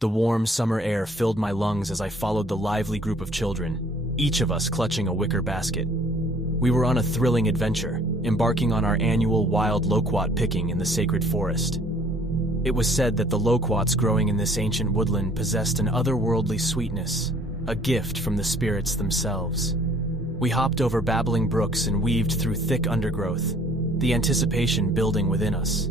The warm summer air filled my lungs as I followed the lively group of children, each of us clutching a wicker basket. We were on a thrilling adventure, embarking on our annual wild loquat picking in the sacred forest. It was said that the loquats growing in this ancient woodland possessed an otherworldly sweetness, a gift from the spirits themselves. We hopped over babbling brooks and weaved through thick undergrowth, the anticipation building within us.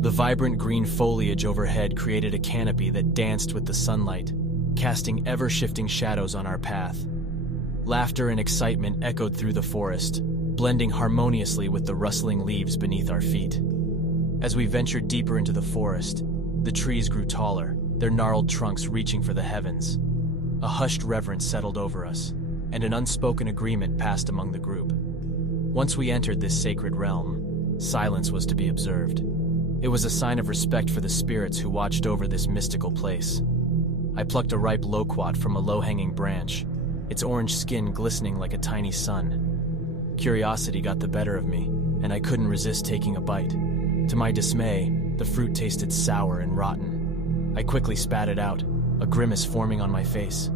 The vibrant green foliage overhead created a canopy that danced with the sunlight, casting ever-shifting shadows on our path. Laughter and excitement echoed through the forest, blending harmoniously with the rustling leaves beneath our feet. As we ventured deeper into the forest, the trees grew taller, their gnarled trunks reaching for the heavens. A hushed reverence settled over us, and an unspoken agreement passed among the group. Once we entered this sacred realm, silence was to be observed. It was a sign of respect for the spirits who watched over this mystical place. I plucked a ripe loquat from a low-hanging branch, its orange skin glistening like a tiny sun. Curiosity got the better of me, and I couldn't resist taking a bite. To my dismay, the fruit tasted sour and rotten. I quickly spat it out, a grimace forming on my face.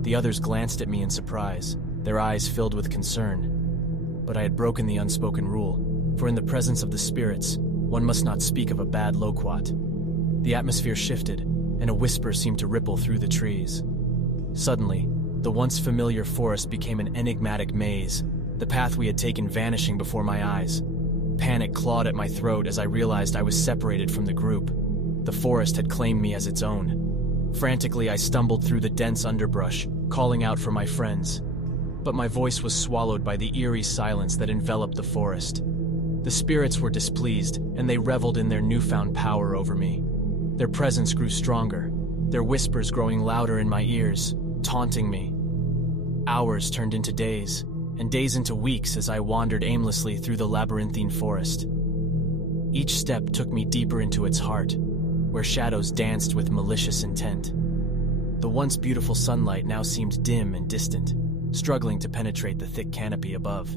The others glanced at me in surprise, their eyes filled with concern. But I had broken the unspoken rule, for in the presence of the spirits, one must not speak of a bad loquat. The atmosphere shifted, and a whisper seemed to ripple through the trees. Suddenly, the once familiar forest became an enigmatic maze, the path we had taken vanishing before my eyes. Panic clawed at my throat as I realized I was separated from the group. The forest had claimed me as its own. Frantically, I stumbled through the dense underbrush, calling out for my friends. But my voice was swallowed by the eerie silence that enveloped the forest. The spirits were displeased, and they reveled in their newfound power over me. Their presence grew stronger, their whispers growing louder in my ears, taunting me. Hours turned into days, and days into weeks as I wandered aimlessly through the labyrinthine forest. Each step took me deeper into its heart, where shadows danced with malicious intent. The once beautiful sunlight now seemed dim and distant, struggling to penetrate the thick canopy above.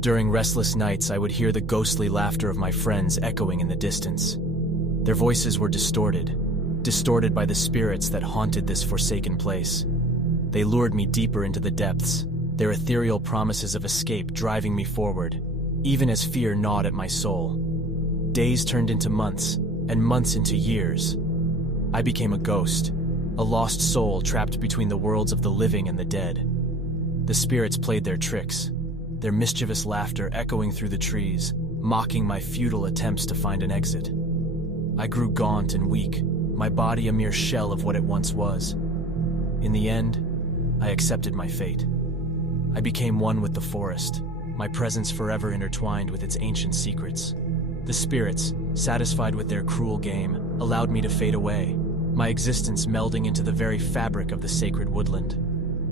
During restless nights, I would hear the ghostly laughter of my friends echoing in the distance. Their voices were distorted by the spirits that haunted this forsaken place. They lured me deeper into the depths, their ethereal promises of escape driving me forward, even as fear gnawed at my soul. Days turned into months, and months into years. I became a ghost, a lost soul trapped between the worlds of the living and the dead. The spirits played their tricks, their mischievous laughter echoing through the trees, mocking my futile attempts to find an exit. I grew gaunt and weak, my body a mere shell of what it once was. In the end, I accepted my fate. I became one with the forest, my presence forever intertwined with its ancient secrets. The spirits, satisfied with their cruel game, allowed me to fade away, my existence melding into the very fabric of the sacred woodland.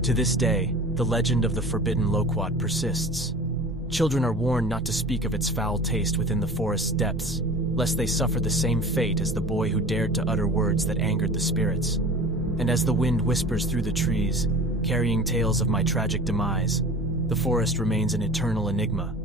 To this day, the legend of the forbidden loquat persists. Children are warned not to speak of its foul taste within the forest's depths, lest they suffer the same fate as the boy who dared to utter words that angered the spirits. And as the wind whispers through the trees, carrying tales of my tragic demise, the forest remains an eternal enigma,